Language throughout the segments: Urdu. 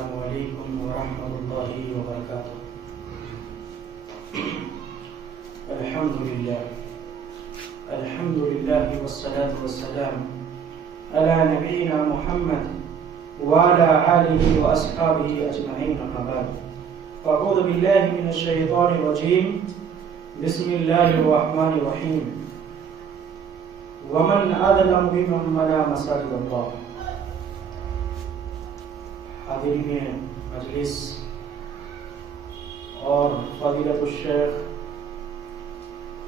السلام علیکم ورحمۃ اللہ وبرکاتہ۔ الحمد للہ والصلاة والسلام علی نبینا محمد وعلی آلہ واصحابہ اجمعین، اما بعد، اعوذ باللہ من الشیطان الرجیم، بسم اللہ الرحمن الرحیم، ومن اظلم ممن منع مساجد اللہ۔ حاضرین مجلس اور فضیلت الشیخ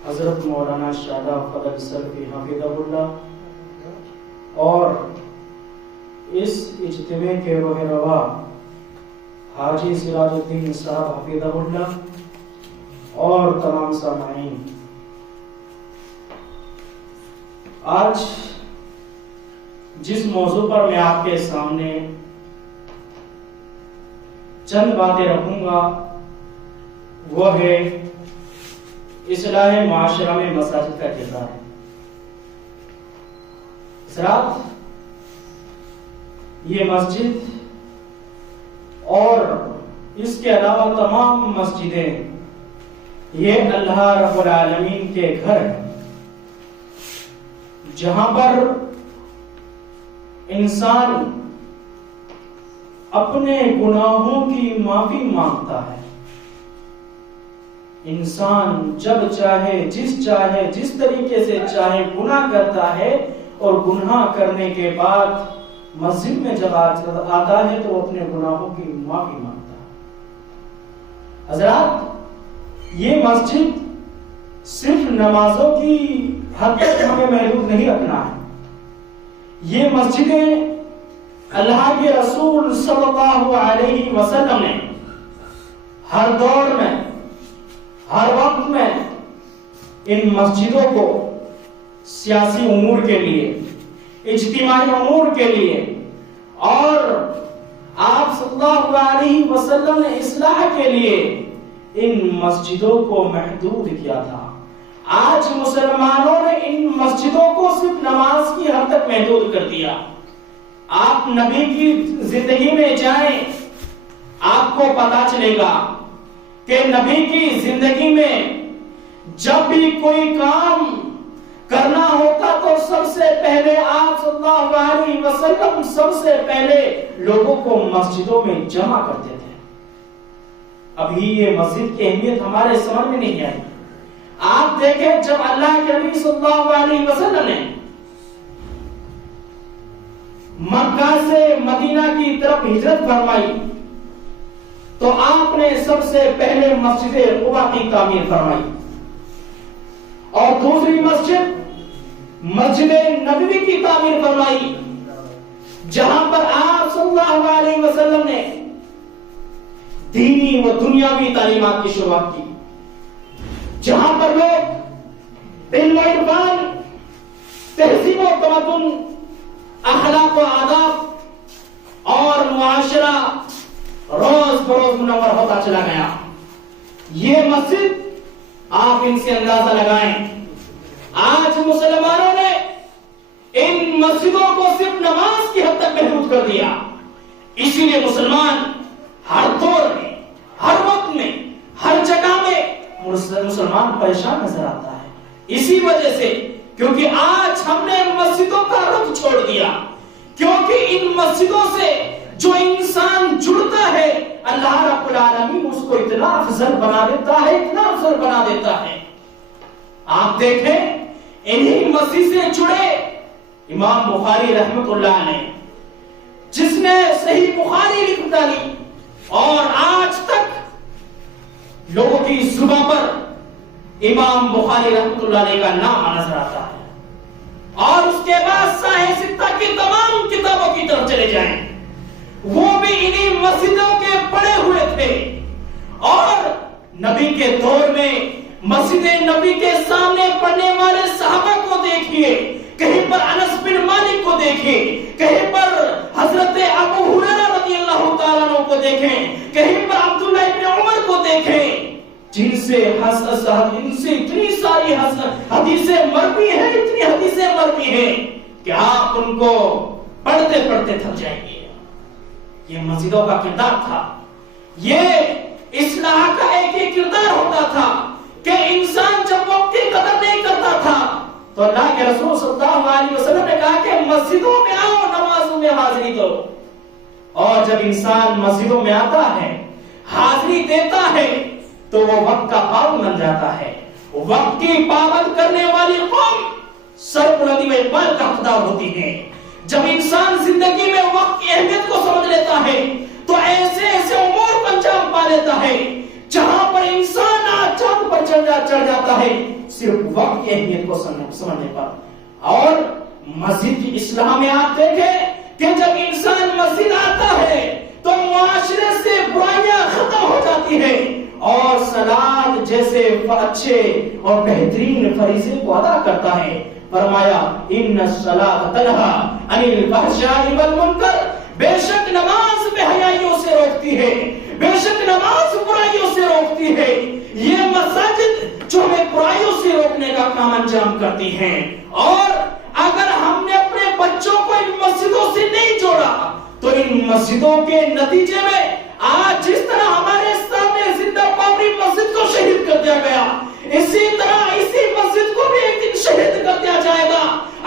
حضرت مولانا شاداب فضل سلفی حفظہ اللہ، اور اس اجتماع کے روح روا حاجی سراج الدین صاحب حفظہ اللہ، اور تمام سامعین، آج جس موضوع پر میں آپ کے سامنے چند باتیں رکھوں گا وہ ہے اصلاح معاشرہ میں مساجد کا کردار۔ حضرات، یہ مسجد اور اس کے علاوہ تمام مسجدیں یہ اللہ رب العالمین کے گھر ہیں، جہاں پر انسان اپنے گناہوں کی معافی مانگتا ہے۔ انسان جب چاہے جس طریقے سے چاہے گناہ کرتا ہے، اور گناہ کرنے کے بعد مسجد میں جب آتا ہے تو اپنے گناہوں کی معافی مانگتا ہے۔ حضرات، یہ مسجد صرف نمازوں کی حد تک ہمیں محدود نہیں رکھنا ہے۔ یہ مسجدیں اللہ کے رسول صلی اللہ علیہ وسلم نے ہر دور میں، ہر وقت میں ان مسجدوں کو سیاسی امور کے لیے، اجتماعی امور کے لیے، اور آپ صلی اللہ علیہ وسلم نے اصلاح کے لیے ان مسجدوں کو محدود کیا تھا۔ آج مسلمانوں نے ان مسجدوں کو صرف نماز کی حد تک محدود کر دیا۔ آپ نبی کی زندگی میں جائیں، آپ کو پتا چلے گا کہ نبی کی زندگی میں جب بھی کوئی کام کرنا ہوتا تو سب سے پہلے آپ صلی اللہ علیہ وسلم سب سے پہلے لوگوں کو مسجدوں میں جمع کرتے تھے۔ ابھی یہ مسجد کی اہمیت ہمارے سمجھ میں نہیں آئی۔ آپ دیکھیں، جب اللہ کے نبی صلی اللہ علیہ وسلم نے مکہ سے مدینہ کی طرف ہجرت فرمائی تو آپ نے سب سے پہلے مسجد قباء کی تعمیر فرمائی، اور دوسری مسجد نبوی کی تعمیر فرمائی، جہاں پر آپ صلی اللہ علیہ وسلم نے دینی و دنیاوی تعلیمات کی شروعات کی، جہاں پر لوگ علم و عرفان، تہذیب و تمدن، اخلاق و آداب اور معاشرہ روز بروز منور ہوتا چلا گیا۔ یہ مسجد، آپ ان سے اندازہ لگائیں، آج مسلمانوں نے ان مسجدوں کو صرف نماز کی حد تک محدود کر دیا۔ اسی لیے مسلمان ہر دور میں، ہر وقت میں، ہر جگہ میں مسلمان پریشان نظر آتا ہے، اسی وجہ سے کیونکہ آج ہم نے مسجدوں کا رخ چھوڑ دیا، کیونکہ ان مسجدوں سے جو انسان جڑتا ہے اللہ رب العالمین اس کو اتنا افضل بنا دیتا ہے، اتنا افضل بنا دیتا ہے۔ آپ دیکھیں، انہی مسجد سے جڑے امام بخاری رحمت اللہ علیہ، جس نے صحیح بخاری لکھ ڈالی، اور آج تک لوگوں کی زبان پر امام بخاری رحمت اللہ علیہ کا نام نظر آتا ہے۔ اور اس کے بعد صحیح ستہ کی تمام کتابوں کی طرف چلے جائیں، وہ بھی انہی مسجدوں کے پڑے ہوئے تھے۔ اور نبی کے دور میں مسجد نبی کے سامنے پڑھنے والے صحابہ کو دیکھیے، کہیں پر انس بن مالک کو دیکھیں، کہیں پر حضرت ابو ہریرہ رضی اللہ تعالیٰ عنہ کو دیکھیں، کہیں پر عبداللہ ابن عمر کو دیکھیں، جن سے اتنی ساری حدیثیں مروی ہیں، اتنی حدیثیں مروی ہیں کہ آپ ان کو پڑھتے پڑھتے تھک جائیں گے۔ یہ مسجدوں کا کردار تھا. یہ اصلاح کا ایک ہی کردار ہوتا تھا کہ انسان جب وقت کی قدر نہیں کرتا تھا تو اللہ کے رسول صلی اللہ علیہ وسلم نے کہا کہ مسجدوں میں آؤ, نمازوں میں حاضری دو. اور جب انسان مسجدوں میں آتا ہے, حاضری دیتا ہے, تو وہ وقت کا پابند بن جاتا ہے. وقت کی پابند کرنے والی قوم سربلندی میں اقبال کا حقدار ہوتی ہے. جب انسان زندگی میں وقت کی اہمیت کو سمجھ لیتا ہے تو ایسے ایسے امور کو انجام پا لیتا ہے جہاں پر انسان آج چاند پر چڑھ جاتا ہے صرف وقت کی اہمیت کو سمجھنے پر. اور مسجد کی اصلاح میں آپ دیکھیں کہ جب انسان مسجد آتا ہے تو معاشرے سے برائیاں ختم ہو جاتی ہیں اور صلاۃ جیسے اچھے اور بہترین فریضے کو ادا کرتا ہے. فرمایا ان الصلاۃ تنہی عن الفحشاء والمنکر, بے شک نماز بے حیائیوں سے روکتی ہے, بے شک نماز برائیوں سے روکتی ہے. یہ مساجد جو ہمیں برائیوں سے روکنے کا کام انجام کرتی ہیں. اور اگر ہم نے اپنے بچوں کو ان مسجدوں سے نہیں جوڑا تو ان مسجدوں کے نتیجے میں آج جس طرح ہمارے سامنے زندہ بابری مسجد کو شہید کر دیا گیا, اسی طرح اسی مسجد کو بھی ایک دن شہید کر دیا جائے گا.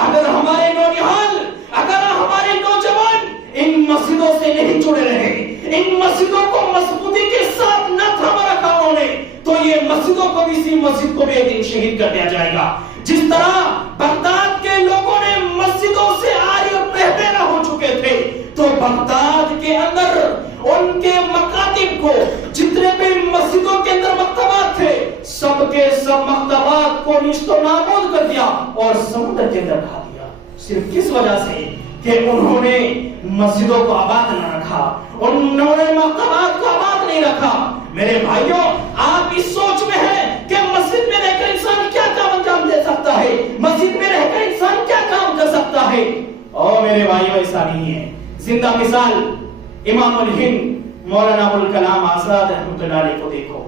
اگر ہمارے نونہال, اگر ہمارے نوجوان ان مسجدوں سے نہیں جڑے رہے, ان مسجدوں کو مضبوطی کے ساتھ نہ تھما رکھا انہوں نے, تو یہ مسجدوں کو بھی, اسی مسجد کو بھی ایک دن شہید کر دیا جائے گا. جس طرح بغداد کے لوگوں نے مسجدوں سے آری اور بہتیرا ہو چکے تھے, تو بغداد کے اندر ان کے مکاتب کو, جتنے بھی مسجدوں کے اندر مکتبات تھے, سب کے سب مکتبات کو نیست و نابود کر دیا اور سمندر کے اندر ڈال دیا. صرف کس وجہ سے کہ انہوں نے مسجدوں کو آباد نہ رکھا, انہوں نے مکتبات کو آباد نہیں رکھا. میرے بھائیوں, آپ اس سوچ میں ہیں کہ مسجد میں رہ کر انسان کیا کام انجام دے سکتا ہے, مسجد میں رہ کر انسان کیا کام کر سکتا ہے. اور میرے بھائیوں, ایسا نہیں ہے. زندہ مثال امام الہند مولانا ابوالکلام آزاد رحمۃ اللہ علیہ کو دیکھو.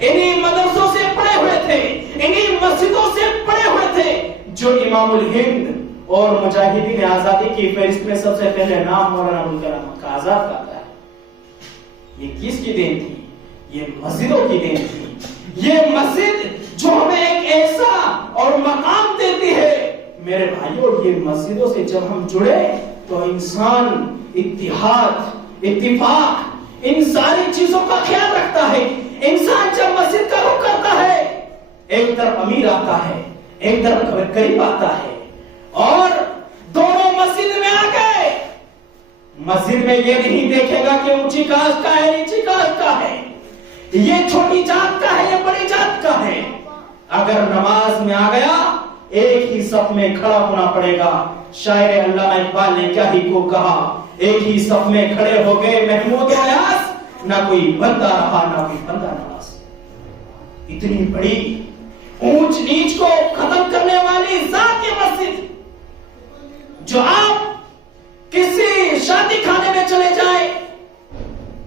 انہی مدرسوں سے پڑھے ہوئے تھے, انہی مسجدوں سے پڑھے ہوئے تھے جو امام الہند اور مجاہدین آزادی کی فہرست میں سب سے پہلے نام مولانا ابوالکلام کا آزاد کا آتا ہے. یہ کس کی دین تھی؟ یہ مسجدوں کی دین تھی. یہ مسجد جو ہمیں ایک ایسا اور مقام دیتی ہے. میرے بھائیوں, یہ مسجدوں سے جب ہم جڑے تو انسان اتحاد, اتفاق, ان ساری چیزوں کا خیال رکھتا ہے. انسان جب مسجد کا رخ کرتا ہے, ایک طرف امیر آتا ہے, ایک طرف غریب آتا ہے, اور دونوں مسجد میں آ گئے. مسجد میں یہ نہیں دیکھے گا کہ اونچی کاسٹ کا ہے, نیچی کاسٹ کا ہے, یہ چھوٹی جات کا ہے, یہ بڑی جات کا ہے. اگر نماز میں آ گیا, ایک ہی صف میں کھڑا ہونا پڑے گا. شاعر علامہ اقبال نے کیا ہی کو کہا, ایک ہی صف میں کھڑے ہو گئے محمود و ایاز, نہ کوئی بندہ رہا نہ کوئی بندہ نواز. اتنی بڑی اونچ نیچ کو ختم کرنے والی ذات یہ مسجد, جو آپ کسی شادی کھانے میں چلے جائیں,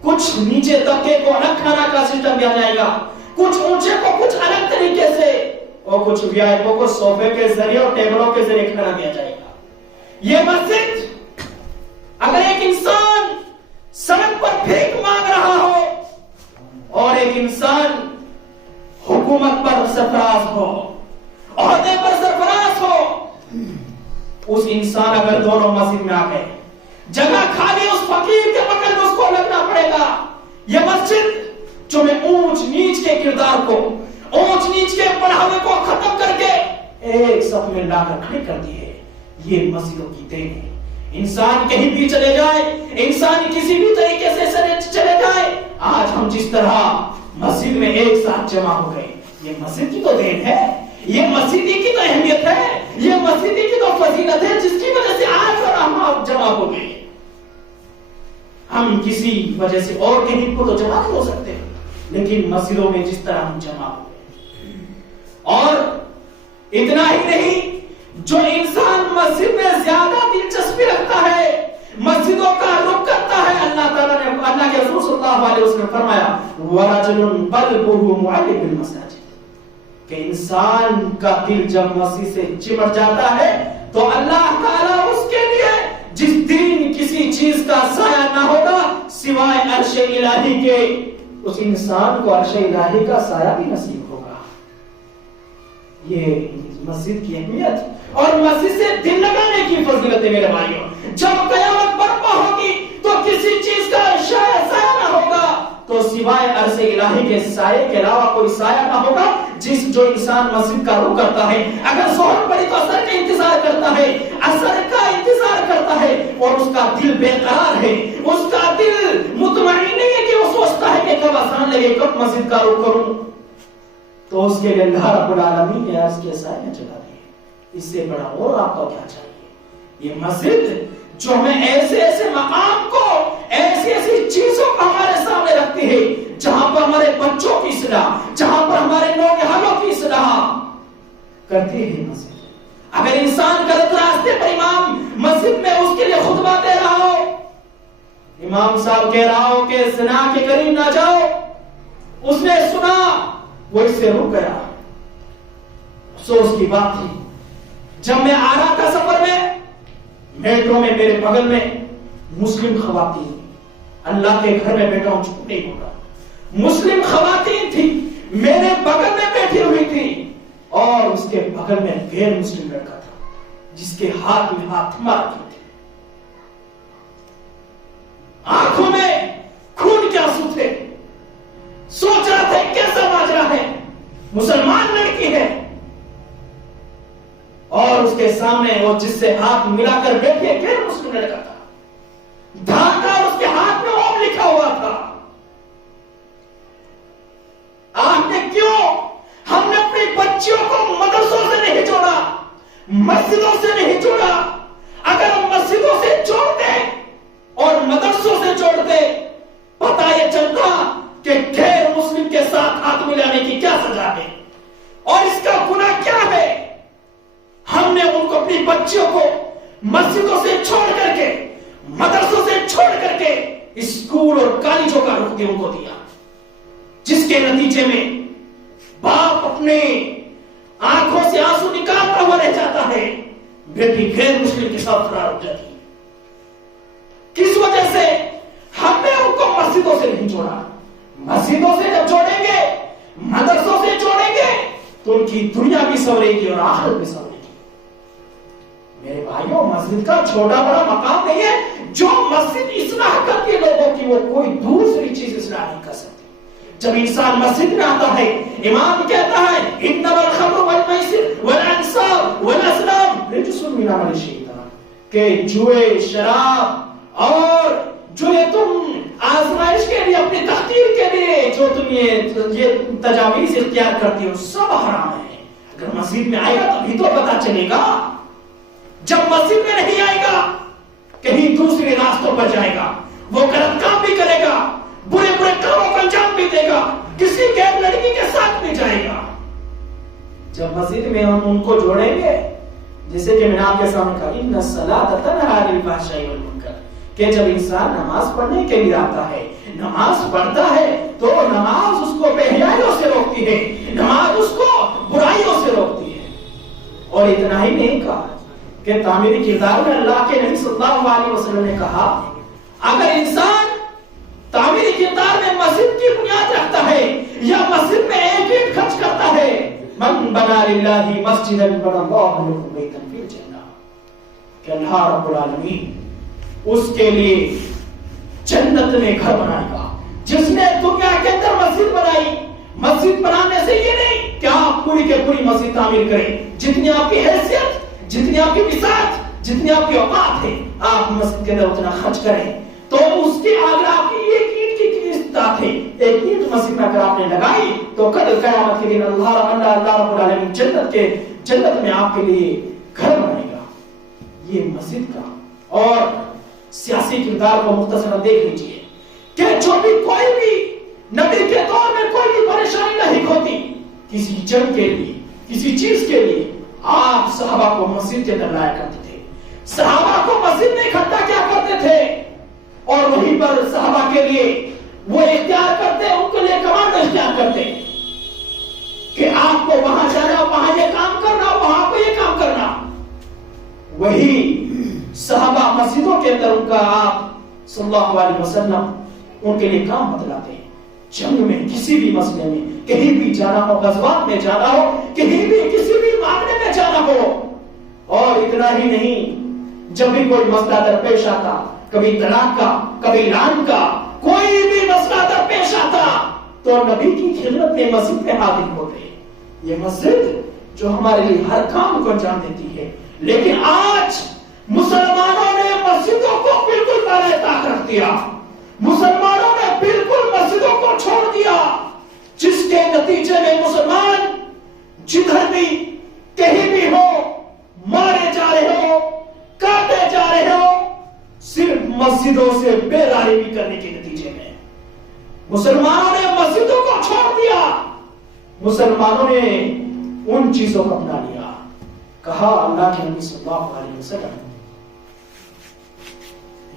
کچھ نیچے طبقے کو الگ کھانا کا سسٹم دیا جائے گا, کچھ اونچے کو کچھ الگ طریقے سے, اور کچھ وی آئی پی کو صوفے کے ذریعے اور ٹیبلوں کے ذریعے کھانا دیا جائے گا. یہ مسجد اگر ایک انسان سڑک پر بھیک مانگ رہا ہو اور ایک انسان حکومت پر سرفراز ہو, عہدے پر سرفراز ہو, اس انسان اگر دونوں مسجد میں آ گئے, جگہ خالی اس فقیر کے بغل میں اس کو لگنا پڑے گا. یہ مسجد جو میں اونچ نیچ کے کردار کو, اونچ نیچ کے بڑھاوے کو ختم کر کے ایک صف میں لا کر کھڑی کرتی ہے, یہ مسجدوں کی دین ہے. انسان کہیں بھی چلے جائے, انسان کسی بھی طریقے سے چلے جائے, آج ہم جس طرح مسجد میں ایک ساتھ جمع ہو گئے, یہ مسجد کی تو دین ہے, یہ مسجدی کی تو اہمیت ہے, یہ مسجدی کی تو فضیلت ہے, جس کی وجہ سے آج اور ہم جمع ہو گئے. ہم کسی وجہ سے اور کہیں کو تو جمع نہیں ہو سکتے, لیکن مسجدوں میں جس طرح ہم جمع ہو گئے. اور اتنا ہی نہیں, جو انسان مسجد میں زیادہ دلچسپی رکھتا ہے, مسجدوں کا رخ کرتا ہے, اللہ تعالیٰ نے, اللہ کے رسول صلی اللہ علیہ وسلم نے فرمایا وَرَجُلٌ قَلْبُهُ مُعَلِّقٌ بِالْمَسَاجِدِ, کہ انسان کا دل جب مسجد سے چمٹ جاتا ہے تو اللہ تعالیٰ اس کے لیے جس دن کسی چیز کا سایہ نہ ہوگا, سوائے عرش الہی کے اس انسان کو عرش الہی کا سایہ بھی نصیب ہوگا. یہ مسجد کی اہمیت اور مسجد سے دل لگانے کی فضیلت ہے میرے بھائیوں. جب قیامت برپا ہوگی تو کسی چیز کا سایہ نہ ہوگا تو سوائے عرش الہی کے سائے کے علاوہ کوئی سایہ نہ ہوگا. جو انسان مسجد کا رخ کرتا ہے، اگر ظہر پڑی تو اثر کا انتظار کرتا ہے، اثر کا انتظار کرتا ہے اور اس کا دل بے قرار ہے، اس کا دل مطمئن نہیں ہے کہ وہ سوچتا ہے کہ کب اذان لگے، کب مسجد کا رخ کروں، تو اس کے لیے اللہ رب العالمین نے عرش کے سائے میں جگہ دی ہے. اس سے بڑا اور آپ کو کیا چاہیے؟ یہ مسجد جو ہمیں ایسے ایسے مقام کو، ایسی ایسی چیزوں کو ہمارے سامنے رکھتی ہے جہاں پر ہمارے بچوں کی اصلاح، جہاں پر ہمارے نوجوانوں کی اصلاح کرتی ہے مسجد. اگر انسان غلط راستے پر امام مسجد میں اس کے لیے خطبہ دے رہا ہو، امام صاحب کہہ رہا ہو کہ زنا کے قریب نہ جاؤ، اس نے سنا، وہ اس سے رک گیا. افسوس کی بات تھی جب میں آ رہا تھا سفر میں، میٹرو میں میرے بغل میں مسلم خواتین، اللہ کے گھر میں بیٹھا ہوں چپ نہیں ہوگا، مسلم خواتین تھی میرے بغل میں بیٹھی ہوئی تھی اور اس کے بغل میں غیر مسلم لڑکا تھا جس کے ہاتھ میں ہاتھ تھما رکھے تھے، آنکھوں میں خون کے آنسو تھے. سوچ رہا تھا کیسا ماجرا ہے، مسلمان لڑکی ہے اور اس کے سامنے وہ جس سے ہاتھ ملا کر بیٹھے غیر مسلم لڑکا تھا، دھاگا اس کے ہاتھ میں اوم لکھا ہوا تھا. آپ نے کیوں ہم نے اپنی بچیوں کو مدرسوں سے نہیں جوڑا، مسجدوں سے نہیں جوڑا؟ اگر ہم مسجدوں سے جوڑتے اور مدرسوں سے جوڑتے، پتہ یہ چلتا کہ غیر مسلم کے ساتھ ہاتھ ملانے کی کیا سزا ہے اور اس کا گناہ کیا ہے. ہم نے ان کو، اپنی بچیوں کو مسجدوں سے چھوڑ کر کے، مدرسوں سے چھوڑ کر کے اسکول اور کالجوں کا رخ ان کو دیا، جس کے نتیجے میں باپ اپنے آنکھوں سے آنسو نکالتا ہوا رہ جاتا ہے، بیٹی غیر مسلم کے ساتھ فرار ہو جاتی ہے. کس وجہ سے؟ ہم نے ان کو مسجدوں سے نہیں جوڑا. مسجدوں سے جب جوڑیں گے، مدرسوں سے جوڑیں گے تو ان کی دنیا بھی سنورے گی اور آخرت بھی سنورے گی. میرے بھائیوں، مسجد کا چھوٹا بڑا مقام نہیں ہے. جو مسجد اصلاح کرتی ہے لوگوں کی، وہ کوئی دوسری چیز اصلاح نہیں کر سکتی. جب انسان مسجد میں آتا ہے، امام کہتا ہے انما الخمر والمیسر والانصاب والازلام رجس من عمل الشیطان، کہ جوئے، شراب اور جو یہ تم آزمائش کے لیے، اپنی تخدیر کے لیے جو تم یہ تجاویز اختیار کرتی ہو، سب حرام ہے. اگر مسجد میں آئے گا تبھی تو پتا چلے گا. جب مسجد میں نہیں آئے گا، کہیں دوسرے راستوں پر جائے گا، وہ غلط کام بھی کرے گا، برے برے کاموں کو انجام بھی دے گا، کسی غیر لڑکی کے ساتھ بھی جائے گا. جب مسجد میں ہم ان کو جوڑیں گے، جیسے کہ میں نے آپ کے سامنے کہا ان الصلاۃ تنہی عن الفحشاء والمنکر، کہ جب انسان نماز پڑھنے کے لیے آتا ہے، نماز پڑھتا ہے تو نماز اس کو بے حیائیوں سے روکتی ہے، نماز اس کو برائیوں سے روکتی ہے. اور اتنا ہی نہیں کہا کہ تعمیری کردار میں اللہ کے نبی صلی اللہ علیہ وسلم نے کہا اگر انسان تعمیری کردار میں مسجد کی بنیاد رکھتا ہے یا مسجد میں ایک اینٹ خرچ کرتا ہے، من بنا للہ مسجدا بنا اللہ له بیتا فی الجنہ، کہ اللہ رب العالمین اس کے لیے جنت میں گھر بنائے گا. جس نے دنیا کے اندر مسجد بنائی، مسجد بنانے سے یہ نہیں کہ آپ پوری کے پوری مسجد تعمیر کریں، جتنی آپ کی حیثیت، جتنی آپ کی وسعت، جتنی آپ کی اوقات ہے، آپ مسجد کے اندر اتنا خرچ کریں. تو اس کے اگر آپ کی ایک اینٹ کی استطاعت ہے، ایک اینٹ مسجد میں اگر آپ نے لگائی تو کل قیامت کے دن اللہ رب العالمین جنت میں آپ کے لیے گھر بنائے گا. یہ مسجد کا. اور سیاسی کردار کو مختصر دیکھ لیجئے کہ جو بھی کوئی بھی نبی کے دور میں کوئی بھی پریشانی نہیں ہوتی کسی جنگ کے لیے، کسی چیز کے لیے، آپ صحابہ کو مسجد کے اندر لایا کرتے تھے، صحابہ کو مسجد میں اکٹھا کیا کرتے تھے اور وہیں پر صحابہ کے لیے وہ اختیار کرتے، ان کے لیے کمانڈ اختیار کرتے کہ آپ کو وہاں جانا، وہاں یہ کام کرنا، وہاں کو یہ کام کرنا. وہی صحابہ مسجدوں کے اندر ان کا آپ صلی اللہ علیہ وسلم ان کے لیے کام بتلاتے ہیں. جنگ میں کسی بھی مسئلے میں کہیں بھی جانا ہو, غزوات میں جانا ہو, کہیں بھی کسی بھی معاملے میں جانا ہو. اور اتنا ہی نہیں, جب بھی کوئی مسئلہ درپیش آتا, کبھی طلاق کا, کبھی ایران کا, کوئی بھی مسئلہ درپیش آتا تو نبی کی خدمت میں مسجد میں حاضر ہوتے. یہ مسجد جو ہمارے لیے ہر کام کو انجام دیتی ہے, لیکن آج مسلمانوں نے مسجدوں کو بالکل بالائے طاق رکھ دیا. مسلمانوں نے بالکل مسجدوں کو چھوڑ دیا, جس کے نتیجے میں مسلمان جدھر بھی کہیں بھی ہو مارے جا رہے ہو, کاٹے جا رہے ہو, صرف مسجدوں سے بیداری بھی کرنے کے نتیجے میں. مسلمانوں نے مسجدوں کو چھوڑ دیا, مسلمانوں نے ان چیزوں کو اپنا لیا. کہا اللہ کے نبی صلی اللہ علیہ وسلم,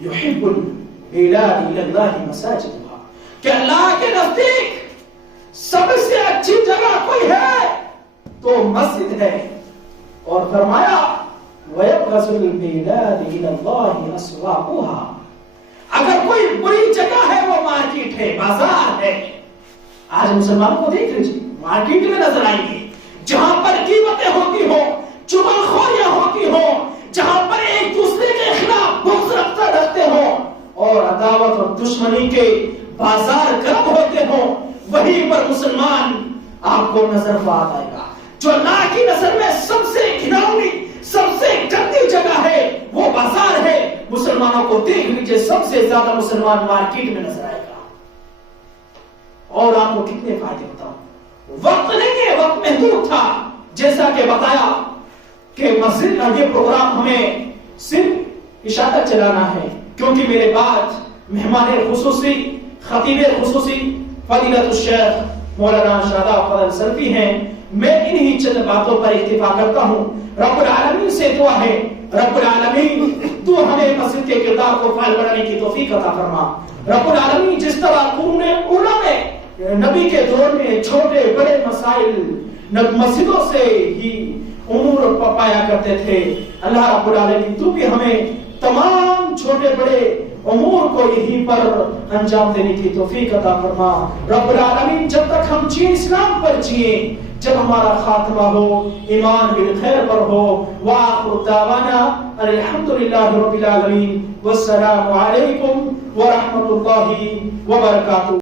یحب البلاد الی اللہ مساجدها, کہ اللہ کے نزدیک سب سے اچھی جگہ کوئی ہے تو مسجد ہے. اور فرمایا وَيَبْغَضُ الْبِلَادِ إِلَى اللَّهِ أَسْوَاقُهَا, اگر کوئی بری جگہ ہے وہ مارکیٹ ہے, بازار ہے. آج مسلمانوں کو دیکھ لیجیے, مارکیٹ میں نظر آئیں گے جہاں پر قیمتیں ہوتی ہو, چغل خوریاں ہوتی ہو, جہاں پر ایک دوسرے کے خلاف بغض رکھتے ہو اور عداوت اور دشمنی کے بازار گرم ہوتے ہو, وہیں پر مسلمان آپ کو نظر پاتا آئے گا. جو اللہ کی نظر میں سب سے گھناؤنی, سب سے گندی جگہ ہے وہ بازار ہے. مسلمانوں کو دیکھ لیجیے, سب سے زیادہ مسلمان مارکیٹ میں نظر آئے گا. اور آپ کو کتنے فائدے بتاؤں, وقت نہیں ہے, وقت محدود تھا. جیسا کہ بتایا کہ مسجد کا یہ پروگرام ہمیں صرف عشاء تک چلانا ہے, کیونکہ میرے بعد مہمان خصوصی, خطیب خصوصی فضیلت الشیخ مولانا شاداب فضل سلفی ہیں. میں انہی چند باتوں پر اکتفا کرتا ہوں. رب العالمین سے دعا ہے, رب العالمین تو ہمیں مسجد کے کردار کو فعال بنانے کی توفیق عطا فرما. رب العالمین جس طرح قرون میں نبی کے دور میں چھوٹے بڑے مسائل مسجدوں سے ہی امور پایا کرتے تھے, اللہ رب العالمین تو بھی ہمیں تمام چھوٹے بڑے امور کو یہیں پر انجام دینے کی توفیق عطا فرما. رب العالمین جب تک ہم جیے اسلام پر جیے, جب ہمارا خاتمہ ہو ایمان بالخیر پر ہو. وآخر دعوانا الحمدللہ رب العالمین, والسلام علیکم ورحمۃ اللہ وبرکاتہ.